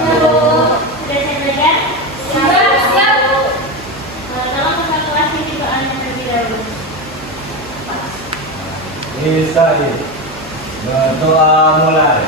Sudah saya belajar? Siap. Tolong kakak kelas ini doanya terlebih dahulu. Berdoa mulai.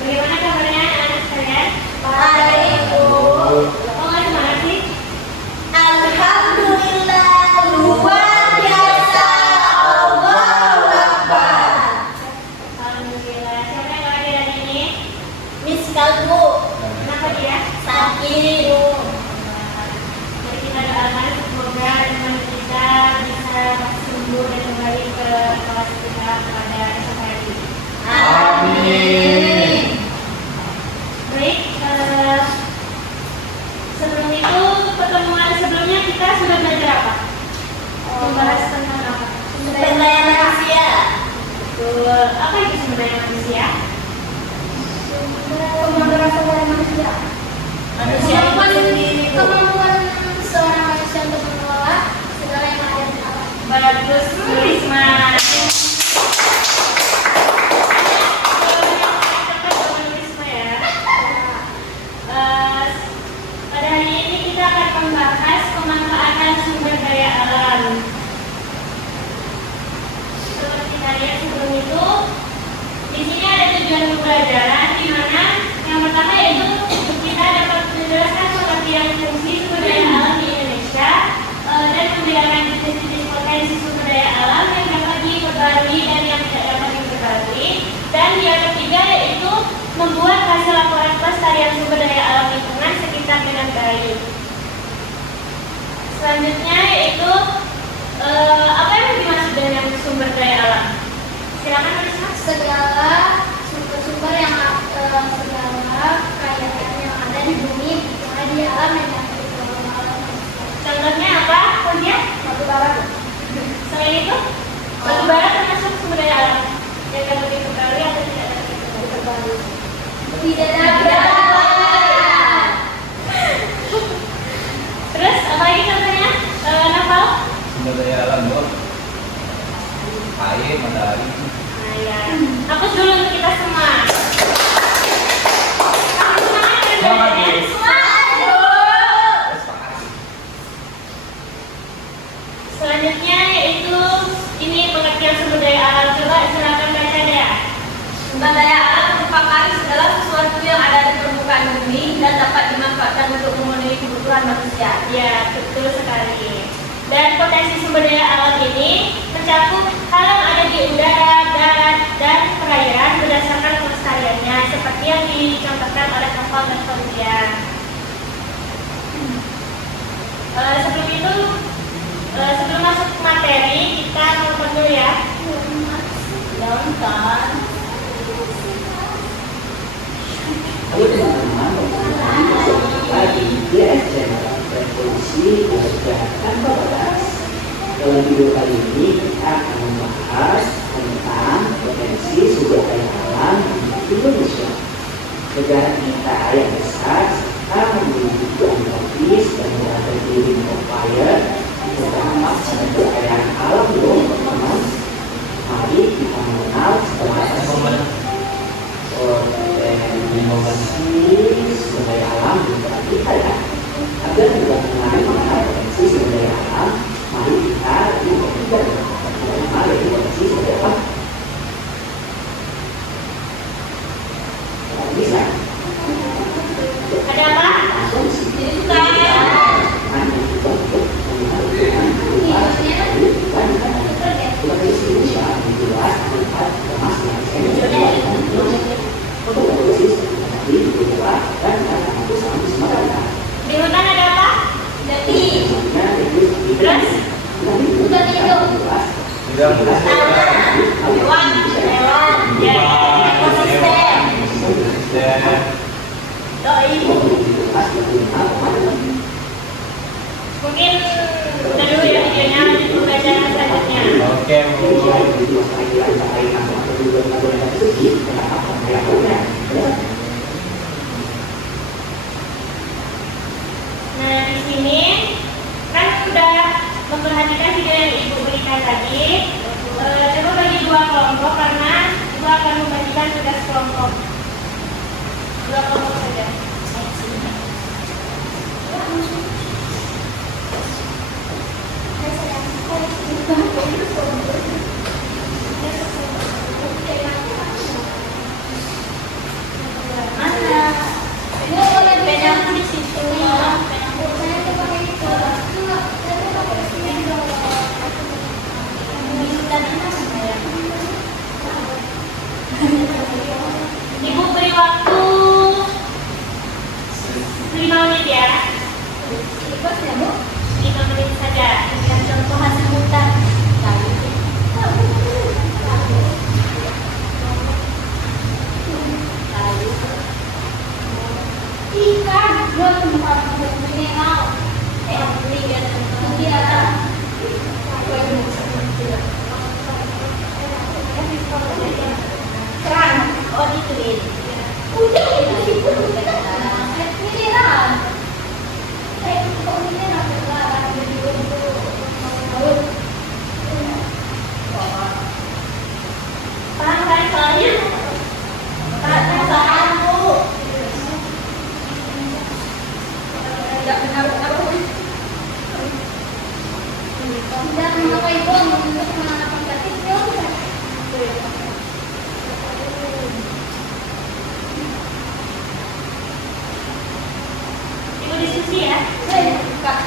Bagaimana kabarnya anak sekalian? Baik, Bu. Kok nggak semangat sih? Alhamdulillah, luar biasa. Allahu Akbar. Alhamdulillah. Siapa yang hadir hari ini? Miss Kalbu, Kenapa dia? sakit. Jadi kita doakan semoga teman kita bisa sembuh dan kembali ke kelas kita pada esok hari. Amin. Baik, sebelum itu pertemuan sebelumnya kita sudah belajar apa? Membahas tentang apa? Sumber daya manusia. Betul. Apa itu sumber daya manusia? Kemampuan seorang manusia. Manusia itu sendiri. Kemampuan seorang manusia untuk mengelola segala yang ada di alam. Bagus, Bu Risma. Pada hari ini kita akan membahas pemanfaatan sumber daya alam. Seperti kalian sebelum itu, di sini ada tujuan pembelajaran di mana yang pertama yaitu kita dapat menjelaskan pengertian fungsi sumber daya alam di Indonesia dan membedakan jenis-jenis potensi sumber daya alam yang dapat diperbarui dan yang tidak dapat diperbarui. Dan yang ketiga yaitu membuat hasil laporan pelestarian sumber daya alam lingkungan sekitar dengan baik. Selanjutnya yaitu apa yang dimaksud dengan sumber daya alam? Silakan Risma. Segala sumber-sumber yang segala kekayaan yang ada di bumi yang ada di alam yang dapat dikelola oleh manusia. Contohnya apa? Contohnya? Batu bara. Selain itu, batu bara termasuk sumber daya alam yang dapat diperbarui atau tidak dapat diperbarui. Tidak dapat. Terus apa lagi contohnya? Novel? Sumber daya alam dong. Air, matahari. Nah ya, hapus dulu untuk kita semua. Semangat ya, Semangat, Bu. Selanjutnya yaitu ini pengertian sumber daya alam. Coba silakan baca deh. Sumber daya alam merupakan segala sesuatu yang ada di permukaan bumi dan dapat dimanfaatkan untuk memenuhi kebutuhan manusia. Ya, betul sekali. Dan potensi sumber daya alam ini mencakup hal yang ada di udara, darat, dan perairan berdasarkan pelestariannya, seperti yang dicontohkan oleh Novel dan Claudia. Sebelum itu, sebelum masuk ke materi, kita nonton dulu ya. Nonton. Halo teman-teman, lagi di channel Revolusi Belajar Tanpa Batas. Dalam video kali ini kita akan membahas tentang potensi sumber daya alam di Indonesia. Negara kita yang besar serta memiliki geografis dan berada di ring of fire, terdapat sumber daya alam loh teman-teman. Mari kita mengenal sebenarnya potensi sumber daya alam di negara kita ya. Agar juga mengenai potensi sumber daya alam, mari kita lihat bagaimana dari potensi sumber daya alam. Bisa. Ada apa? Langsung di sini. Bukan. Nanti kita untuk mengenal untuk evolusi seperti berbuah dan tanaman itu sama semangat. Di hutan ada apa? Jati. Terus? Hutan hijau. Sudah Hewan. Ya. Ekosistem. Doi. Mungkin udah dulu ya videonya, lanjut pembelajaran selanjutnya. Oke, Bu. Nah, di sini kan sudah memperhatikan video yang Ibu berikan tadi. Coba bagi dua kelompok karena Ibu akan membagikan tugas kelompok. Dua kelompok saja. Mana? Pedaku di situ. Ibu beri waktu 5 menit ya. 5 menit saja. Yang contoh hasil hutan. Ikan, belum mineral. Kerang. Oh, ditulis. Udah itu mineral. Kok mineral Paham kan soalnya? Paham, Bu. Tidak benar-benar. dan memakai bom untuk menanam batiknya. Ibu diskusi ya. Kak.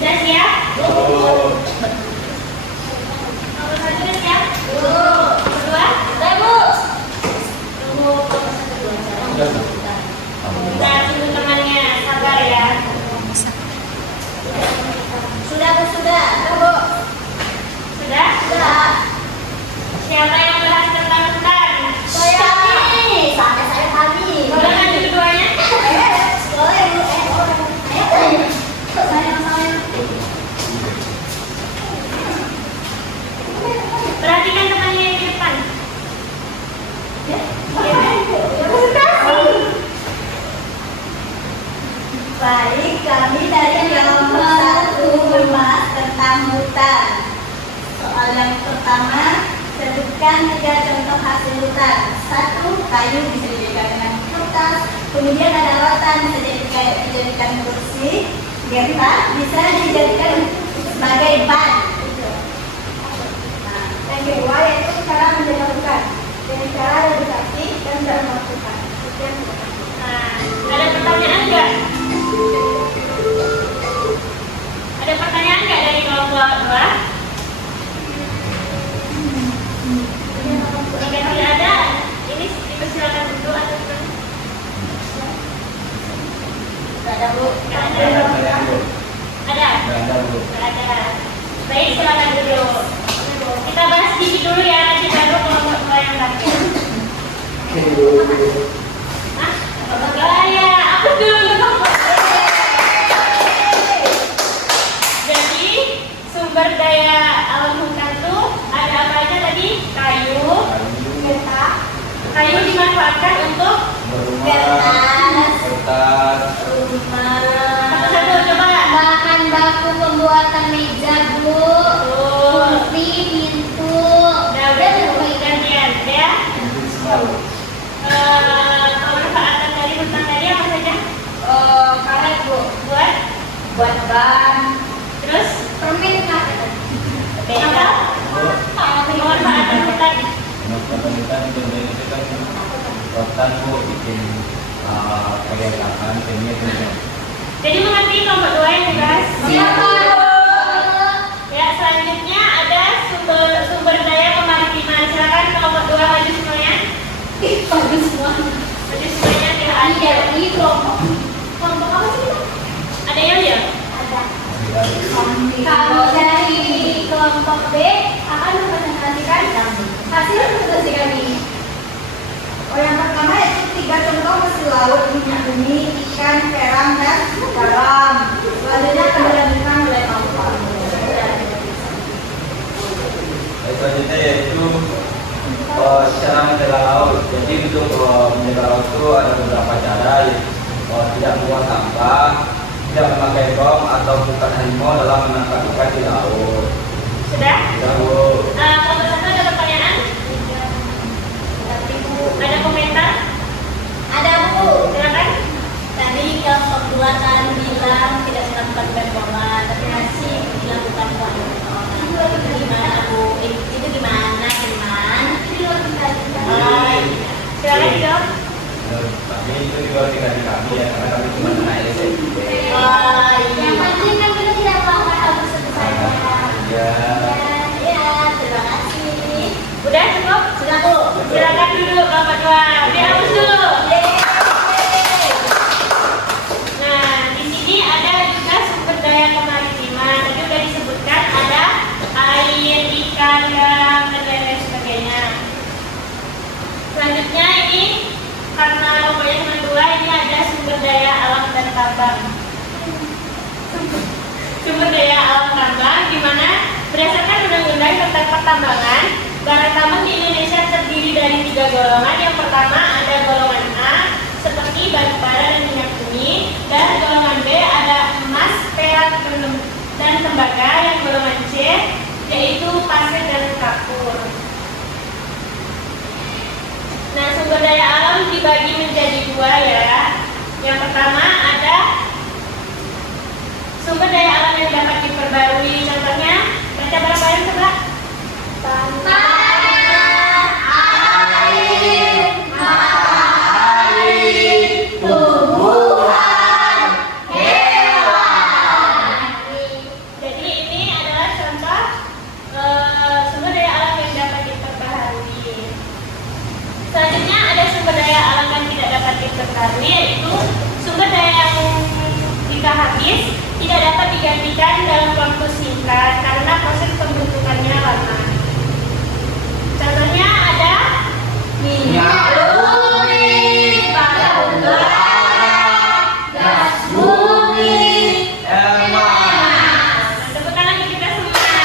Sudah siap? Oh. Nomor 1 sudah siap? Nomor 2? Sudah, Bu. Tunggu Kita tunggu temannya, sabar ya. Sudah, Bu, sudah. Bu. Sudah? Sudah. Siapa yang bahas tentang hutan? Saya nih, sampai saya tadi. Boleh maju keduanya? Boleh, Bu. Ayo. Saya. Perhatikan temannya yang di depan. Baik, kami dari kelompok 1 membahas tentang hutan. Soal yang pertama, sebutkan 3 contoh hasil hutan. 1, kayu bisa dijadikan dengan kertas. Kemudian ada rotan bisa dijadikan kursi. Getah bisa dijadikan sebagai ban. Nah, yang kedua yaitu cara menjauhkan dengan cara edukasi dan cara melakukan. Nah, ada pertanyaan nggak? Ada pertanyaan nggak dari kelompok 2? Jika tidak ada, ini dipersilakan duduk atau bukan? Tidak ada, Bu. Nggak Ada ada. pertanyaan, Bu? Ada? Ada, Bu. Nggak ada. Baik, silakan duduk. Kita bahas gigi dulu ya, nanti baru kelompok 2 yang terakhir. Hah? Enggak ya, aku dulu. Jadi, sumber daya alam hutan tuh ada apa aja tadi? Kayu, getah. Kayu dimanfaatkan untuk Berumah, kertas, satu-satu coba. Bahan baku pembuatan meja, Bu. Kursi, pintu. Udah gantian ya. Pemanfaatan dari hutan tadi apa saja? Karet, Bu. Buat Ban. terus Permen karet. apa? Pemanfaatan hutan. Pemanfaatan hutan untuk Indonesia kan hutan bu bikin pergerakan kimia tuh. Jadi mengerti kelompok 2 yang dibahas? Siapa? Ya, selanjutnya ada sumber daya kemaritiman. Silakan kelompok 2 maju semuanya. Bagus semua. Maju semuanya, tidak ada. Iya, ini kelompok apa sih? Ada yang lihat? Ada. Kalau dari kelompok B akan mempresentasikan hasil produksi kami. Oh, yang pertama itu 3 contoh hasil laut, minyak bumi, ikan, kerang, dan garam. Selanjutnya akan dilanjutkan oleh Bapak. Selanjutnya yaitu cara menjaga laut. Jadi untuk menjaga laut itu ada beberapa cara, tidak membuang sampah, tidak memakai bom atau bukan harimau dalam menangkap ikan di laut. Sudah? Sudah bu. Kelompok 1 ada pertanyaan? Ada komentar? Ada Bu. Silakan. Tadi kelompok 2 kan bilang tidak melakukan pemboman, tapi masih dilakukan pemboman. Gimana Bu? Itu gimana teman? Silakan dijawab. Kami itu juga tinggal di kami ya, karena kami cuma anak SMP. Oh Yang penting kan kita tidak melakukan hal tersebut saja. Ya. ya, terima kasih. Udah cukup? Sudah Bu. Silakan duduk kelompok 2. Dihapus dulu. Nah, di sini ada juga sumber daya kemaritiman. Tadi sudah disebutkan ada air, ikan, garam, dan lain sebagainya. Selanjutnya ini karena kelompoknya cuma 2, ini ada sumber daya alam dan tambang. Sumber daya alam tambang di mana berdasarkan undang-undang tentang pertambangan, barang tambang di Indonesia terdiri dari 3 golongan. Yang pertama ada golongan A seperti batu bara dan minyak bumi, dan golongan B ada emas, perak, dan tembaga. Yang golongan C yaitu pasir dan kapur. Nah, sumber daya alam dibagi menjadi 2 ya. Yang pertama ada sumber daya alam yang dapat diperbarui. Contohnya, baca bareng-bareng coba. Tanah, Air, matahari, tumbuhan, hewan. Jadi ini adalah contoh sumber daya alam yang dapat diperbaharui. Selanjutnya ada sumber daya alam yang tidak dapat diperbaharui, yaitu sumber daya yang jika habis tidak dapat digantikan dalam waktu singkat karena proses pembentukannya lama. Contohnya ada Minyak bumi, batu bara, gas bumi, Emas. Tepukkan lagi kita semua.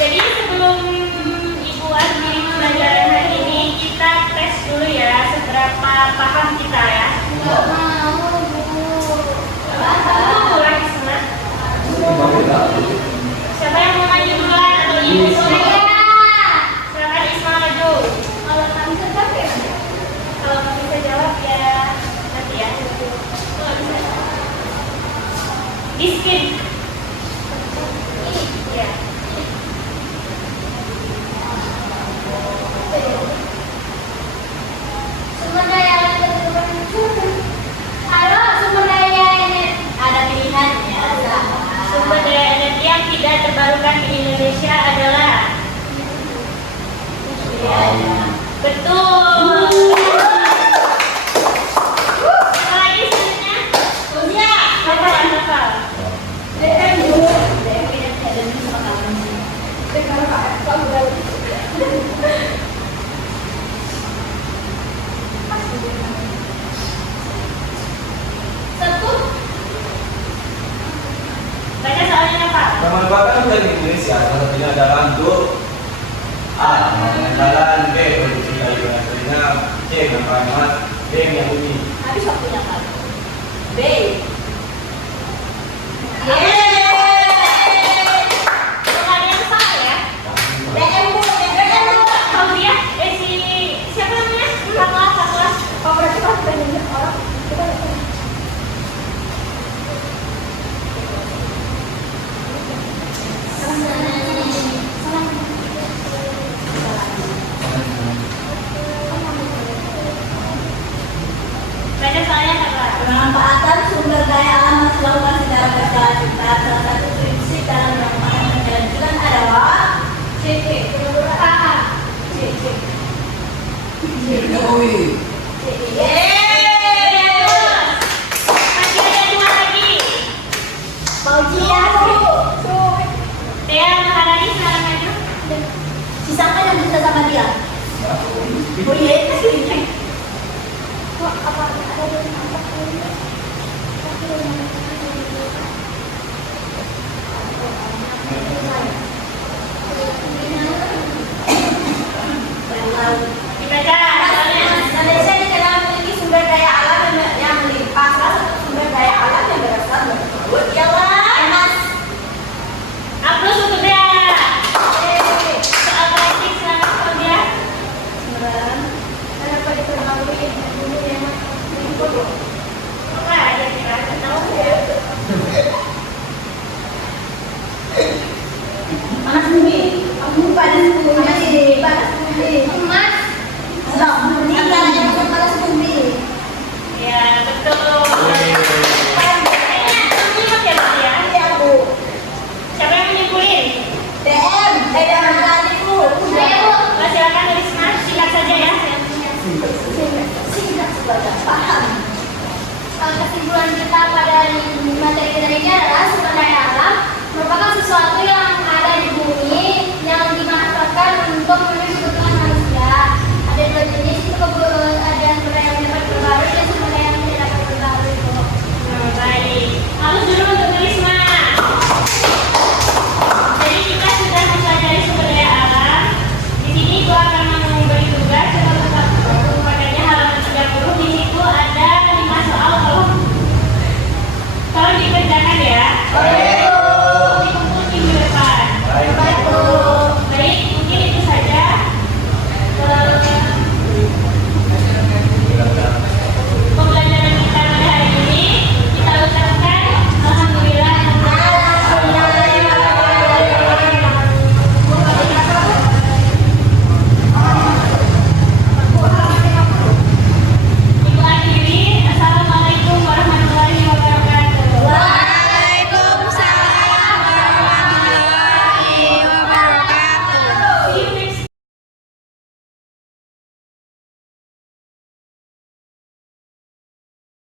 Jadi sebelum Ibu akhiri pembelajaran hari ini, kita tes dulu ya seberapa paham kita ya. nggak mau Bu. Lagi senang. Siapa yang mau maju duluan atau Ibu boleh? Silakan Isma maju. Kalau kami tetap ya. Kalau nggak bisa jawab ya nanti ya. Kalau bisa. Di skip. Ya. Sumber daya alam terbarukan. Halo, sumber daya energi. ada pilihannya. Sumber daya energi yang tidak terbarukan di Indonesia adalah betul. Apa lagi selanjutnya? Punya. Apa? BM Bu. Satu. Baca soalnya apa? Pemanfaatan hutan di Indonesia salah satunya adalah untuk A. Pengendalian, B. Produksi kayu dan keringat, C. Manfaat emas, D. Minyak bumi. Habis waktunya Pak. B. Bukan ada yang salah ya? BM Bu, BM Bu. Kalau dia, siapa namanya? Satu. Oh, berarti kalau banyak orang kita daya alam harus dilakukan secara berkelanjutan. Salah satu prinsip dalam pengembangan berkelanjutan adalah CC. Masih ada dua lagi. Paujian, Tia Maharani sekarang maju. sisakan yang bisa sama dia. Oh iya, kasihnya. Dibaca soalnya. Indonesia dikenal memiliki sumber daya alam yang melimpah. Salah satu sumber daya alam yang berasal dari laut ialah emas. Aplaus untuk dia. Soal praktik selamat Claudia. Kenapa diperbarui bumi yang Apa aja kita tahu ya. Panas bumi. Aku panas bumi. Panas bumi. emas? Katanya bukan panas bumi. Ya betul. Kayaknya menyimak ya Mbak ya. Iya, Bu. Siapa yang menyimpulin? DM, saya jangan mengalihku. Saya, Bu. Mbak silakan Risma, singkat saja ya. Singkat sebagai paham. Kesimpulan kita pada materi kita ini adalah sumber daya alam merupakan sesuatu yang